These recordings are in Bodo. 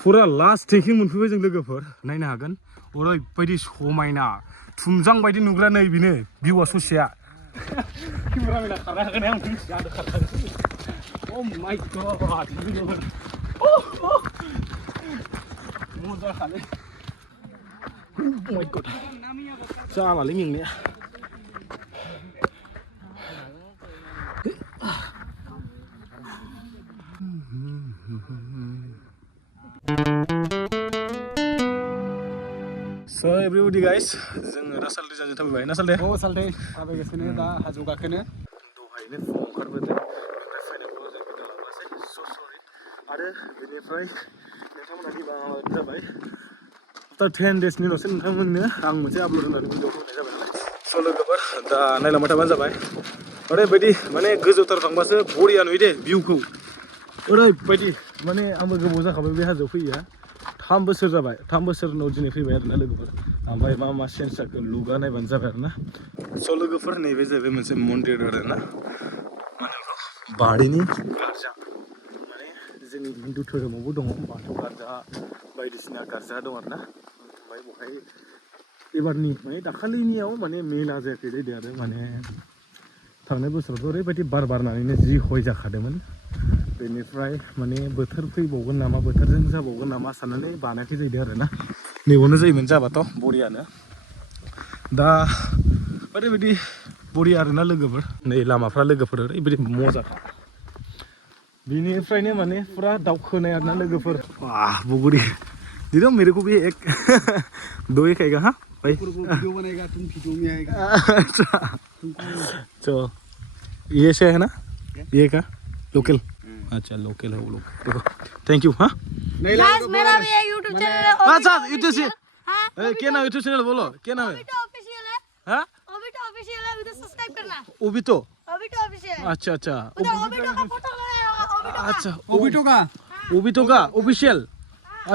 फुरा लास्ट टेकिं मोनफैबाय जों लोगोफोर नायनो हागोन ओरैबायदि समायना थुमजां बायदि नुग्रा नै बेनो भिउआ ससेया केमेरामेना खारनो हागोन आं मिथिया खारनो अ माय गड मोजां खाले अ माय गड जालालै मेंनाया So everybody guys, जों दा सालथे जानो थाबाय ना सालथे? औ सालथे थाबायगासिनो दा हाजो गाखोनो दहायनो फुङाव ओंखारबोदों ओमफ्राय फैनायखौ जों भिडिअ लाबोआसै स' सरि आरो बेनिफ्राय नोंथांमोना फैबा माबायदि जाबाय आफ्टार 10 days नि उनावसो नोंथांमोननो आं मोनसे आपल'ड होनानै भिडिअ होनाय जाबाय नालाय स' लोगोफोर दा नायलांबाय थाबानो जाबाय ओरैबायदि माने गोजौथार थांबासो बरिया नुयो दे भिउखौ ओरैबायदि माने आंबो गोबाव जाखाबाय बे हाजोआव फैया 3 बोसोर जाबाय 3 बोसोर उनाव दिनै फैबाय आरोना लोगोफोर ओमफ्राय मा चेन्ज जाखो लुगा नायबानो जाबाय आरोना स' लोगोफोर नैबे जाहैबाय मोनसे मन्दिर आरोना मा होनो बारिनि गारजा माने जोंनि हिन्दु धोरोमावबो दङ बाथौ गारजा बायदिसिना गारजा दं आरोना ओमफ्राय बेवहाय एबारनि माने दाखालिनियाव माने मेला जायाखै जाहैदों आरो माने थांनाय बोसोरावथ' ओरैबायदि बार बारनानैनो जि हय जाखादोंमोन बेनिफ्राय माने बोथोर फैबावगोन नामा बोथोरजों जाबावगोन नामा साननानै बानायाखै जाहैदों आरोना नैबावनो जायोमोन जाबाथ' बरियानो दा ओरैबायदि बरिया आरोना लोगोफोर नै लामाफ्रा लोगोफोर ओरैबायदि मजाखा बिनिफ्रायनो माने फुरा दावखोनाय आरोना लोगोफोर वाह बुगुरी दीदी मेरे को भी एक दो ही खाएगा हाँ भाई वीडियो बनेगा तुम वीडियो में आएगा अच्छा तो ये से है ना ये का लोकल अच्छा लोकल है वो लोग देखो थैंक यू हाँ गाइस मेरा भी एक YouTube चैनल है अच्छा यूट्यूब से क्या नाम यूट्यूब चैनल बोलो क्या नाम है ओबिटो ऑफिशियल है हाँ ओबिटो ऑफिशियल है उधर सब्सक्राइब करना ओबिटो ओबिटो ऑफिशियल अच्छा अच्छा उधर ओबिटो का फोटो लगाया ओबिटो अच्छा ओबिटो का ऑफिशियल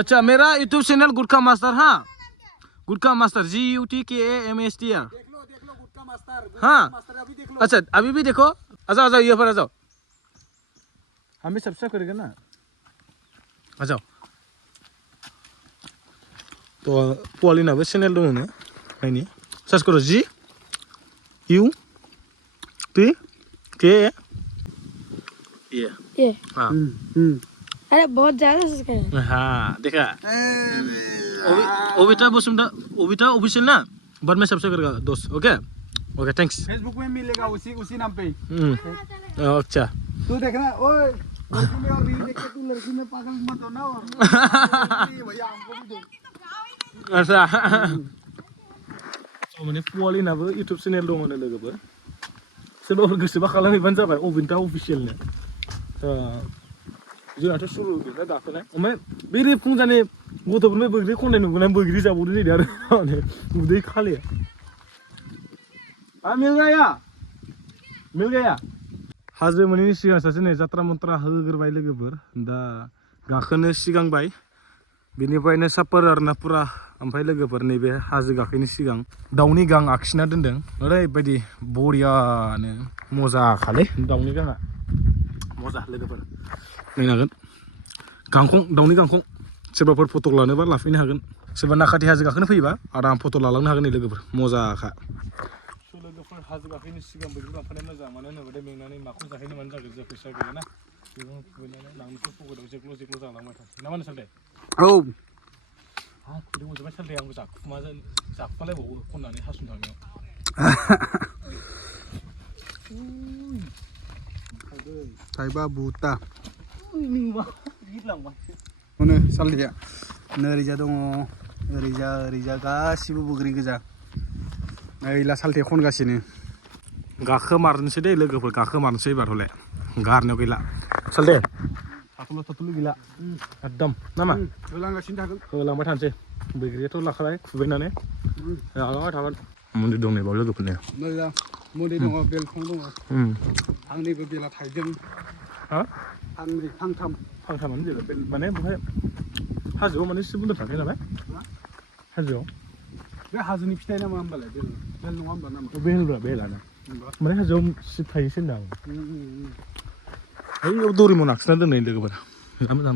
अच्छा मेरा यूट्यूब चैनल गुटखा मास्टर हाँ गुटखा मास्टर GUTKAMSTR देख लो गुटका मास्टर हाँ मास्टर अभी देख लो अच्छा अभी भी देखो आ जाओ ये पर आ जाओ हम भी सब्सक्राइब करेंगे ना आ जाओ तो पलिनाबो चैनल दङ नो नायनि सार्च करो GUTK ये हाँ अरे बहुत ज्यादा सब्सक्राइब हाँ देखा ओबिटा ऑफिशियल ना बाद में सब्सक्राइब करेगा दोस्त ओके ओके थैंक्स फेसबुक में मिलेगा उसी नाम पे अच्छा तू देखना ओए लड़की में और रील देख के तू लड़की में पागल मत होना और भैया हमको भी दो अच्छा माने पलिनाबो यूट्यूब चैनल दङ नो लोगोफोर सोरबाफोर गोसोबा खालामहैबानो जाबाय अबिटा अफिसियेलनो जोंहाथ' सुरु गैला गाखोनाय ओमफ्राय बे रेफुंजानि गथ'फोरनिफ्राय बैग्रि खननाय नुबोनानै बैग्रि जाबावदो जाहैदों आरो माने उदै खालि मिल गया हाजो मोनैनि सिगां सासे नै जात्रा मन्त्रा होग्रोबाय लोगोफोर दा गाखोनो सिगांबाय बेनिफ्रायनो साफार आरोना पुरा ओमफ्राय लोगोफोर नैबे हाजो गाखोनायनि सिगां दाउनि गां आखिना दोनदों ओरैबायदि बरियानो मजाखालै दाउनि गाङा मजा लोगोफोर नायनो हागोन गांखं दाउनि गांखं सोरबाफोर फट' लानोबा लाफैनो हागोन सोरबा नाखाथि हाजो गाखोनो फैयोबा आराम फट' लालांनो हागोन नै लोगोफोर मजाखा लोगोफोर हाजो गाखोनायनि सिगां बैग्रि लांफानाया मोजां मानो होनोब्ला मेंनानै माखौ जाहैनो मानो जागोन जों फैसा गैयाना बेखौ खुबैनानै लांनोसो पकेटाव जेग्ल' जालांबाय थासै ना मा होनो सालथे औ हा खुदै मोनजोब्बाय सालथे आंबो जाखुमालायबावो खननानै हासुनो थांनायाव थाइबा बुटा नो सालथेया ओरैजा दङ ओरैजा गासिबो बुग्रि गोजा ओइला सालथे खनगासिनो गाखोमारनोसै दे लोगोफोर गाखोमारनोसै एबारहले गारनायाव गैला सालथे थाथ'लु गैला एकदम नामा होलांगासिनो थागोन होलांबाय थानोसै बैग्रियाथ' लाखाबाय खुबैनानै जालांबाय थागोन मन्दिर दं नैबाव लोगोफोरनो मोजां मन्दिर दङ बेलखं दङ आंनिबो बेला थाइदों हा फांनै फांथामानो जेला माने बेवहाय हाजोआव माने एसे बुंनो थांखायो नालाय हाजोआव बे हाजोनि फिथाइ नामा होमबालाय बेल नङा होमबा नामा बेलब्रा बेलानो माने हाजोआव सिट थायोसो होनदां ओइयाव दरिमन आखिना दोननाय लोगोफोर मोजां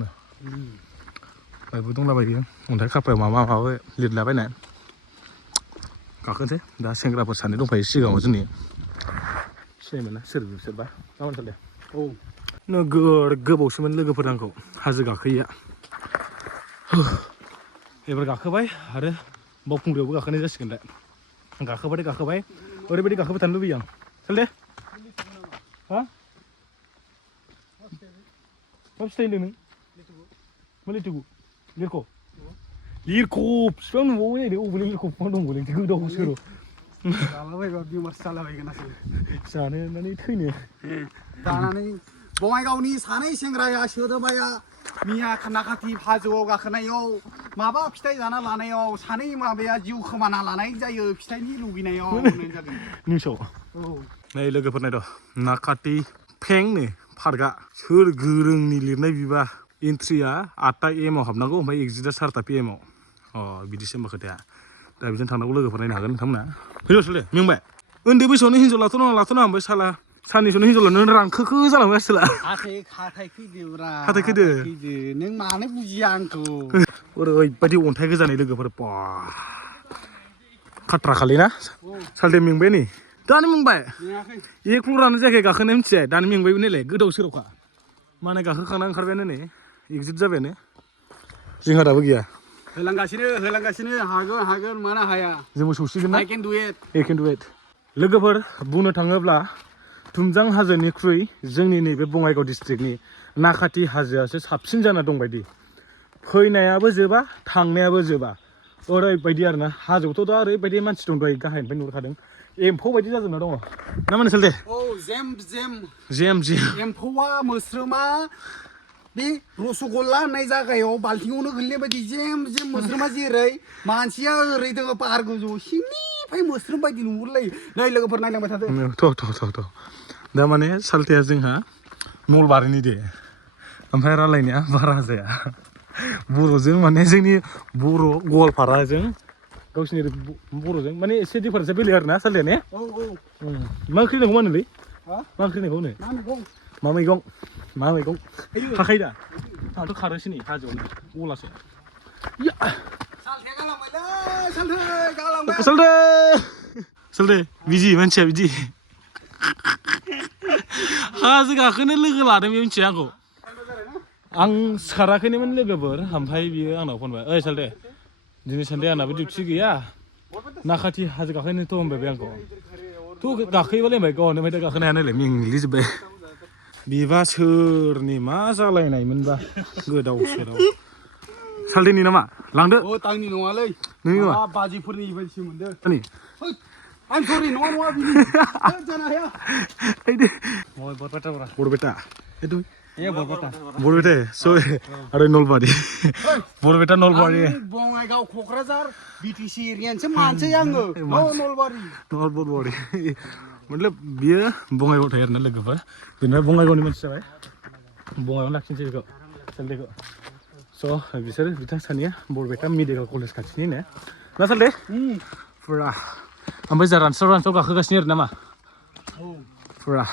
बायबो दंलाबायो अन्थाइ खाफ्रायाव माबा लिरलाबायनाय गाखोनोसै दा सेंग्राफोर सानै दंफायो सिगाङाव जोंनि सिनायमोन ना सोरबा गाबोन सानदे औ नोगोर गोबावसोमोन लोगोफोर आंखौ हाजो गाखोयैया एबार गाखोबाय आरो बावखुंग्रियावबो गाखोनाय जासिगोन दा गाखोबाय ओरैबायदि गाखोबाय थानो लुबैयो आं सालदे हा मा फिथाइ होनदों नों मा लिथुखु लिरख' बिफां नुबावो जाहैदों अबे लिरख' बिफां दंबावलै गोदाव सोराव जालाबायबा बेमारसो जालाबायगोन जानो होननानै थैनो जानानै बङाइगावनि सानै सेंग्राया सोदोबाया मिया नाखाथि हाजोआव गाखोनायाव माबा फिथाइ जाना लानायाव सानै माबाया जिउ खोमाना लानाय जायो फिथाइनि लुगैनायाव होननाय जादों निउसाव औ नै लोगोफोर नायद' नाखाथि फेंनो पार्कआ सोर गोरोंनि लिरनाय बिबा एन्ट्रिया 8टा AM आव हाबनांगौ ओमफ्राय एक्जिटआ 4टा PM आव बिदिसो होमबा खोथाया दा बिदिनो थांनांगौ लोगोफोर नायनो हागोन नोंथांमोना फैदोंसोलै मेंबाय उन्दै बैसोआवनो हिन्जाव लाथ'नाङा ओमफ्राय साला साननैसोनो हिन्जाव लानो रांखोखो जालांबाय आसोला हाथाय खैदोब्रा हाथाय खैदो नों मानो बुजिया आंखौ ओरैबायदि अन्थाइ गोजानै लोगोफोर खाट्रा खालि ना सालदे मेंबाय नै दानो मेंबाय एक फ्ल'रानो जायाखै गाखोनाय मिथिया दानो मेंबायबो नायलाय गोदाव सोरावखा माने गाखोखांना ओंखारबायानो नै एक्जिट जाबायानो जोंहा दाबो गैया होलांगासिनो हागोन मानो हाया जोंबो सौसिगोन ना I can do it लोगोफोर बुंनो थाङोब्ला तुमजां हाजोनिख्रुइ जोंनि नैबे बङाइगाव डिस्ट्रिक्टनि नाखाथि हाजोआसो साबसिन जाना दं बायदि फैनायाबो जोबा थांनायाबो जोबा ओरैबायदि आरोना हाजोआवथ' दा ओरैबायदि मानसि दं दहाय गाहायनिफ्राय नुहुरखादों एम्फौ बायदि जाजोबना दङ ना मा होनो दे जेम एम्फौआ मोस्रोमा बे रसगल्ला होननाय जायगायाव बाल्थिङावनो गोलैनाय बायदि जेम मोस्रोमा जेरै मानसिया ओरै दङ पाहार गोजौ सिंनिफ्राय मोस्रोम बायदि नुहुरलायो नै लोगोफोर नायलांबाय थादो दा माने सालथाया जोंहा नलबारिनि दे ओमफ्राय रायलायनाया बारा जाया बर'जों माने जोंनि बर' गवालपाराजों गावसिनि बर'जों माने एसे दिफारेन्सआ बेलेग आरोना सालथाया ने मा ओंख्रि होननांगौ मा होनोलै मा ओंख्रि होननांगौ मा मैगं थाखायो दा आंथ' खारोसो नै हाजोआवनो गलासो सालथे बिजि मानसिया बिदि हाजो गाखोनो लोगो लादों बे मिथिया आंखौ आं सिखाराखैनोमोन लोगोफोर ओमफ्राय बियो आंनाव फनबाय ओइ सालथे दिनै सानदे आंनाबो डिउटि गैया नाखाथि हाजो गाखोनोथ' होनबाय बे आंखौ थ' गाखोयोबालाय होनबाय गावनो ओमफ्राय दा गाखोनो हाया नायलाय मेंग्लिजोब्बाय बिबा सोरनि मा जालायनायमोनबा गोदाव सोराव सालथेनि नामा लांदो आंनि नङालै नोंनि नङा बाजिफोरनि बायदिसो मोनदों आंनि आं सरि नङा बिनि जानो हाया बरपेटा आरो नलबारि बरपेटा नलबारि बङाइगाव क'क्राझार BTC एरियानिसो मानसै आङो नलबारि मतलब बियो बङाइगाव थायो आरोना लोगोफोर बेनिफ्राय बङाइगावनि मानसि जाबाय बङाइगावनो लाखिनोसै बेखौ सालथेखौ स' बिसोर बिथां सानैया बरपेटा मेडिकेल कलेज खाथिनिनो ना सालथे फुरा ओमफ्राय जा रानस्राव गाखोगासिनो आरो नामा फुरा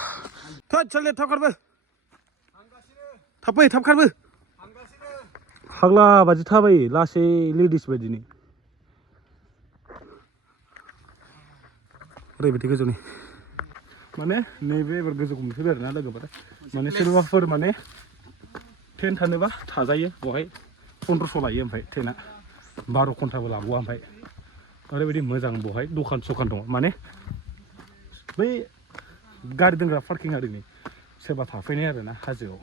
थोद सालथे थाब खारबो थाब खारबो फाग्ला बादि थाबायो लासै लेडिस बायदिनि ओरैबायदि गोजौनि माने नैबे एबार गोजौखौ मोनफैबाय आरोना लोगोफोर माने सोरबाफोर माने ट्रेन थानोबा थाजायो बेवहाय 1500 लायो ओमफ्राय ट्रेना 12 घन्टाबो लाबावा ओमफ्राय ओरैबायदि मोजां बेवहाय दखान सखान दङ माने बै गारि दोनग्रा पार्किं आरिनि सोरबा थाफैनाय आरोना हाजोआव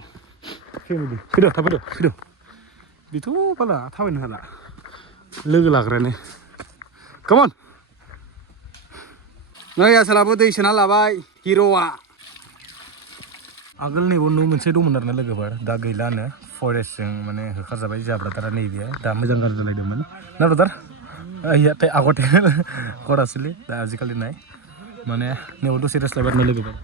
फेमिलि फैदो बेथ' बाला थाबायनो हाला लोगो लाग्रायानो कामन नै आसोलाबो दै सोना लाबाय हिर'आ आगोल नैबाव न' मोनसे दंमोन आरोना लोगोफोर दा गैलानो फरेस्टजों माने होखारजाबाय जोंहा ब्रादारा नैबे दा मोजां गाज्रि जालायदोंमोन ना ब्रादार ইয়াতে আগতে ঘৰ আছিলে दा आजिखालि নাই माने नैबाव दसे रेस्ट लाबाय आरोना लोगोफोर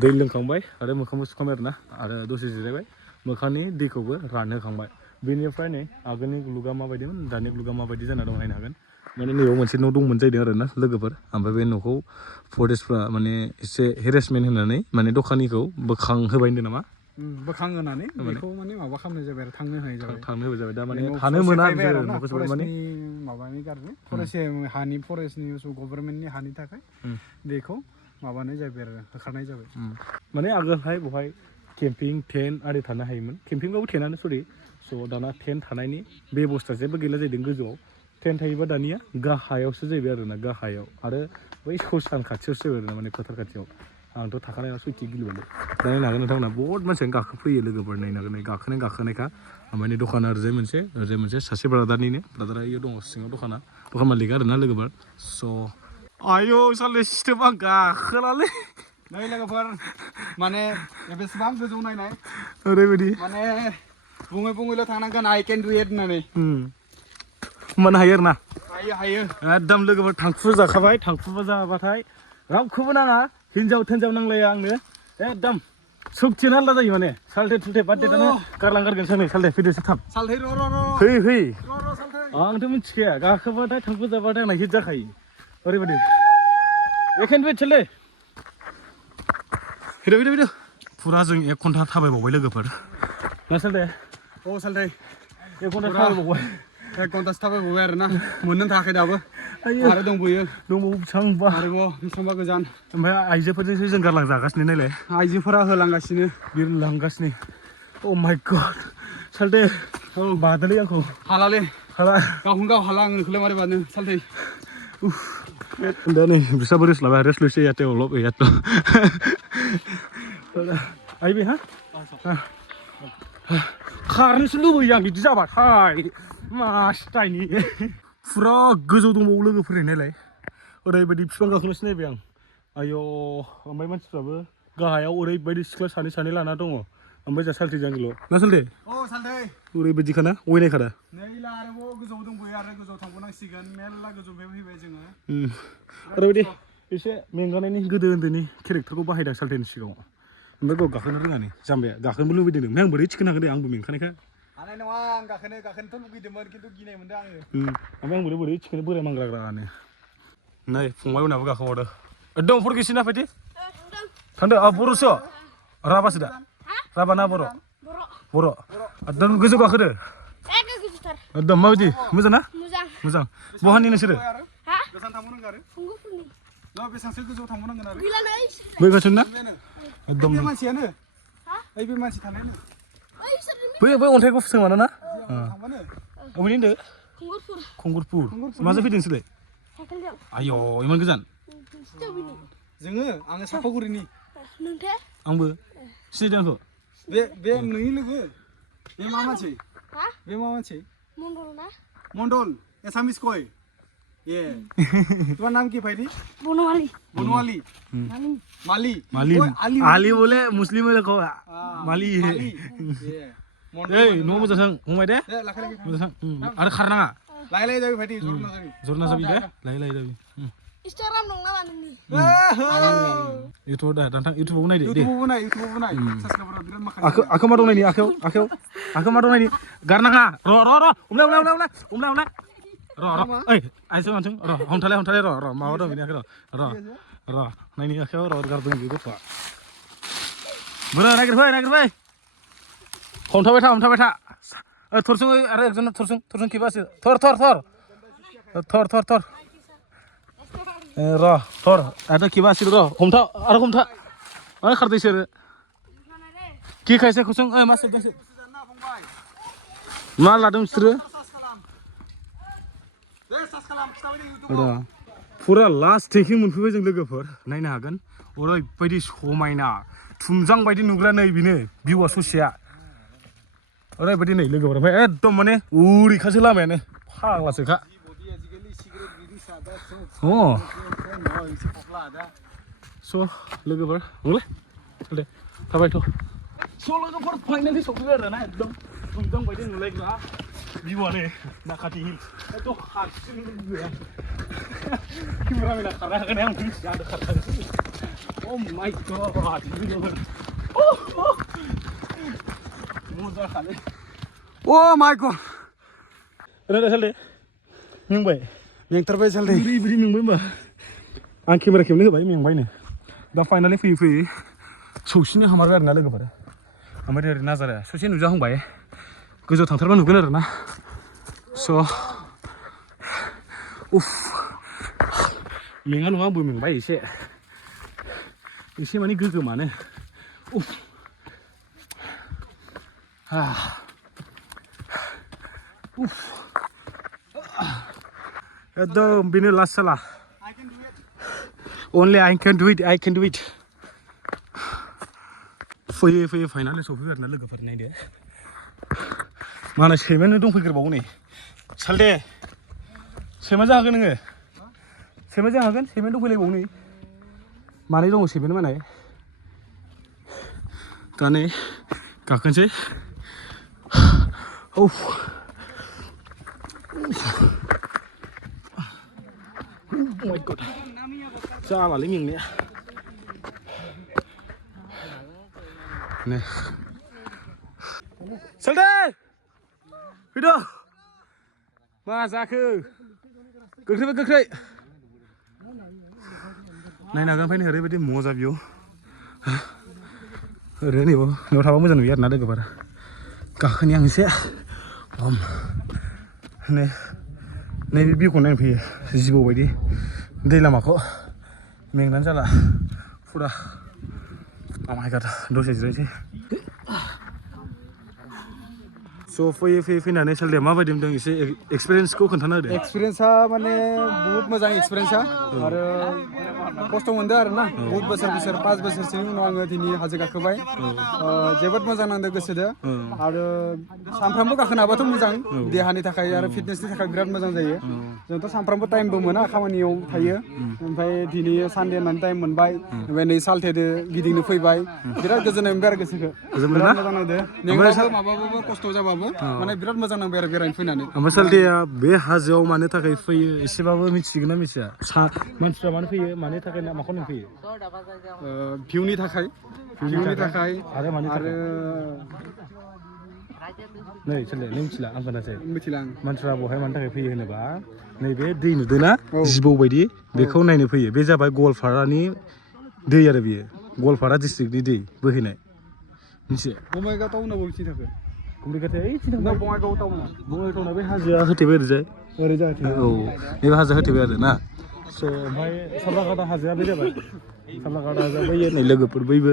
दै लोंखांबाय आरो मोखांबो सुखांबाय आरोना आरो दसे जिरायबाय मोखांनि दैखौबो रानहोखांबाय बेनिफ्राय नै आगोलनि लुगा माबायदिमोन दानि लुगा माबायदि जाना दं नायनो हागोन माने नैबाव मोनसे न' दंमोन जाहैदों आरोना लोगोफोर ओमफ्राय बे न'खौ फरेस्टफ्रा माने एसे हेरेसमेन्ट होनानै माने दखानिखौ बोखांहोबाय होनदों नामा बोखांहोनानै बेखौ माने माबा खालामनाय जाबाय आरो थांनो होनाय जाबाय थांनो होबाय जाबाय दा माने थानो मोना बिसोरो न'खौ जोबोद माने माबानि गारनो फरेस्टनि गभर्नमेन्टनि हानि थाखाय बेखौ माबानाय जाबाय आरो होखारनाय जाबाय माने आगोलहाय बहाय केम्पिं टेन्ट आरि थानो हायोमोन केम्पिंबाबो टेन्टआनो सरि स' दाना टेन्ट थानायनि बेबस्था जेबो गैला जाहैदों गोजौआव टेन्ट थायोबा दानिया गाहायावसो जाहैबाय आरोना गाहायाव आरो बै ससान खाथियावसो जाबाय आरोना माने फोथार खाथियाव आंथ' थाखानाय सयथि गिलुबाय दा नायनो हागोन नोंथांमोना बहुत मानसियानो गाखोफैयो लोगोफोर नायनो हागोन गाखोनायखा ओमफ्राय दखाना ओरैजाय मोनसे सासे ब्रादारा इयो दङ सिङाव दखान मालिक आरोना लोगोफोर स' आयौ साले सिथोबा गाखोलालै नै लोगोफोर माने बेसेबां गोजौ नायनाय ओरैबायदि माने बुङैल' थांनांगोन आइ केन डु इट होननानै होमबानो हायो आरोना हायो एकदम लोगोफोर थांखु जाबाथाय रावखौबो नाङा हिनजाव थेनजाव नांलाया आंनो एकदम सक्तियानो आलदा जायो माने सालथे थुलथे बाददेटानो गारगोन सालथे फैदोसो थाब सालथै फै आंथ' मिथिखाया गाखोबाथाय थांखु जाबाथाय आंना हिट जाखायो ओरैबायदि बेखायनो बेटलै फैदो फुरा जों 1 घन्टा थाबायबावबाय लोगोफोर ना सालथे सालथै 1 घन्टा थाबायबावबाय 1 घन्टासो थाबायबावबाय आरोना मोननो थाखाय दाबो आरो दंबावो बेसेबांबा आरोबाव बेसेबांबा गोजान ओमफ्राय आइजोफोरजोंसो जों गारलांजागासिनो नायलाय आइजोफोरा होलांगासिनो बिरलांगासिनो अ माय गड सालथे बादोलै आंखौ हाला गावखौनो गाव हाला आङो खोलाय मारै बानो सालथै दा नै बिस्राबो रेस्ट लाबाय रेस्ट लुइसे याते अलप यात आइबे हा खारनोसो लुबैयो आं बिदि जाबाथाय मासटाइनि फुरा गोजौ दंबावो लोगोफोर नायलाय ओरैबायदि बिफां गाखोनोसो नायबाय आं आयौ ओमफ्राय मानसिफ्राबो गाहायाव ओरैबायदि सिख्ला सानै लाना दङ ओमफ्राय जा सालथे जांगिल' ना सालथे सालथै ओरैबायदिखाना अयनायखादा नैला आरोबाव गोजौआव दंबावो आरो गोजौआव थांबावनांसिगोन मेरला गोजौनिफ्राय फैबाय जोङो ओरैबायदि एसे मेंगानायनि गोदो उन्दैनि केरेक्टारखौ बाहायदों सालथेनि सिगाङाव ओमफ्राय गाव गाखोनो रोङानो जाम्बाया गाखोनोबो लुबैदों ओमफ्राय आं बोरै थिखोनो हागोन दे आंबो मेंखानायखा हानाय नङा आं गाखोनोथ' लुगैदोंमोन खिन्थु गिनाय मोनदों आङो ओमफ्राय आं बोरै थिखोनो बोराय मांग्राग्रानो नै फंबाय उनाबो गाखोबावदो एकदम फरगेसिना फायदि थांदो बर'सो राभासो दा राभा ना बर' एकदम गोजौ गाखोदो एकदम माबायदि मोजां ना मोजां बहानि नोंसोरो गोजान थांबावनांगौ आरो बेसेबांसो गोजौआव थांबावनांगोन आरो बै गासिनो ना एकदम बे मानसियानो बे मानसि थानायानो बै अन्थाइखौ सोमाना ना थांबानो अबेनि होनदो खंगुरपुर माजों फैदों नोंसोरलाय आयौ इमान गोजान आङो सापागुरिनि आंबो सिनायदों आंखौ बे नोंनि लोगो बे मा मानसि मंडल एसामिस कय ये तुम्हारा नाम क्या भाई बनवाली माली आली बोले मुस्लिम को माली ए नो मोजां थां फंबाय दे मोजां थां आरो खारनाङा लाय जाबि भाई जरना जाबि दे लाय जाबि Instagram dong nama nih. YouTube dah, tantang YouTube naik deh. YouTube naik. Subscriber bilang makasih. Aku mau dong ini, aku mau dong ini. Karena nggak, umlah. Ro. Ayo langsung, ro. Hontale, ro. Mau dong ini aku ro. Nah ini aku ro gardung gitu pak. Bener, naik gue. Honta beta. Torsung, ada yang torsung kibas. Tor. Tor, ada kibas itu ro. Honta. Mana kerja sih? Ki kaisa kusung, masuk. Malah dong seru. Ada. Pura last taking मोनफैबाय जों लोगोफोर नायनो हागोन ओरैबायदि समायना थुमजां बायदि नुग्रा नै बिनो भिउआ ससेया ओरैबायदि नै लोगोफोर ओमफ्राय एकदम माने उरिखासो लामायानो फाग्लासोखा स' लोगोफोर बुंलाय दे थाबायथ' स' लोगोफोर फाइनालि सफैबाय आरोना एकदम थुमजां बायदि नुलायग्रा भिउआनो नाखाथि हिल्स एकदम हारसिं गैया Kameramen karena kan yang bisa ada kata. Oh my god. Mudah kali. Oh my god. Ada salde. Mingbai. Yang terbaik salde. Beri mingbai mbak. Ang kamera hobai mingbai ne. Da finally fui. Sosinya hamar garna लोगोफोर. ओमफ्राय ओरै नाजारा ससे नुजाहांबाय गोजौआव थांथारबा नुगोन आरो ना स' उफ मेङा नङा आंबो मेंबाय एसे माने गोगोमानो उफ उफ एकदम बेनो लास्ट साला only I can do it फैयै फाइनालि सफैबाय आरोना लोगोफोर नायदो माने सैमायानो दंफैग्रोबावो नै सालदे सैमा जाहागोन नोङो सैमा जाहागोन सैमायानो दंफैलायबावो नै मानै दङ सैमायानो माने दा नै गाखोनोसै उफ oh my god जालालै मेंनाया नै सालदे फैद' मा जाखो गोख्रै नायनो हागोन ओमफ्राय ओरैबायदि मजा भिउ ओरैनो नैबाव न'आव थाबा मोजां नुयो आरोना लोगोफोर गाखोनि आं एसे नैबे भिउखौ नायनो फैयो जिबौ बायदि दै लामाखौ मेंनानै जाला फुरा oh my god दसे जिरायनोसै स' फैनानै सालदे माबायदि मोनदों एसे एक्सपिरियेन्सखौ खोन्थाना होदो एक्सपिरियेन्सआ माने बहुत मोजां एक्सपिरियेन्सआ आरो खस्थ' मोनदों आरो ना बहुत बोसोर 5 बोसोरसोनि उनाव आङो दिनै हाजो गाखोबाय जोबोद मोजां नांदों गोसोदो आरो सानफ्रामबो गाखोनो हाबाथ' मोजां देहानि थाखाय आरो फिटनेसनि थाखाय बिराद मोजां जायो जोंथ' सानफ्रामबो टाइमबो मोना खामानियाव थायो ओमफ्राय दिनै सानडे होननानै टाइम मोनबाय ओमफ्राय नै सालथेदो गिदिंनो फैबाय बिराद गोजोननाय मोनबाय आरो गोसोखौ बिराद मोजां नांदों मेंबाबो माबाबाबो खस्थ' जाबाबो माने बिराद मोजां नांबाय आरो बेरायनो फैनानै ओमफ्राय सालथेया बे हाजोआव मानो थाखाय फैयो एसेबाबो मिथिगोन ना मिथिया मानसिफ्रा मानो फैयो मानि थाखाय माखौ फैयो भिउनि थाखाय आरो नै सालथे नों मिथिला आं खोन्थासै मानसिफ्रा बहाय मानि थाखाय फैयो होनोबा नैबे दै नुदोंना जिबौ बायदि बेखौ नायनो फैयो बे जाबाय गवालपारानि दै आरो बियो गवालपारा डिस्ट्रिक्टनि दै बोहैनाय मिथियो बङाइगाव टाउनाव बबेथिं थाखो बङाइगाव टाउना बे हाजोआ होथेबाय ओरैजाय औ नैबे हाजोआ होथेबाय आरो ना स' ओमफ्राय साबलाकाटा हाजोआ बे जाबाय साबलाकाटा हाजोआ बैयो नै लोगोफोर बैबो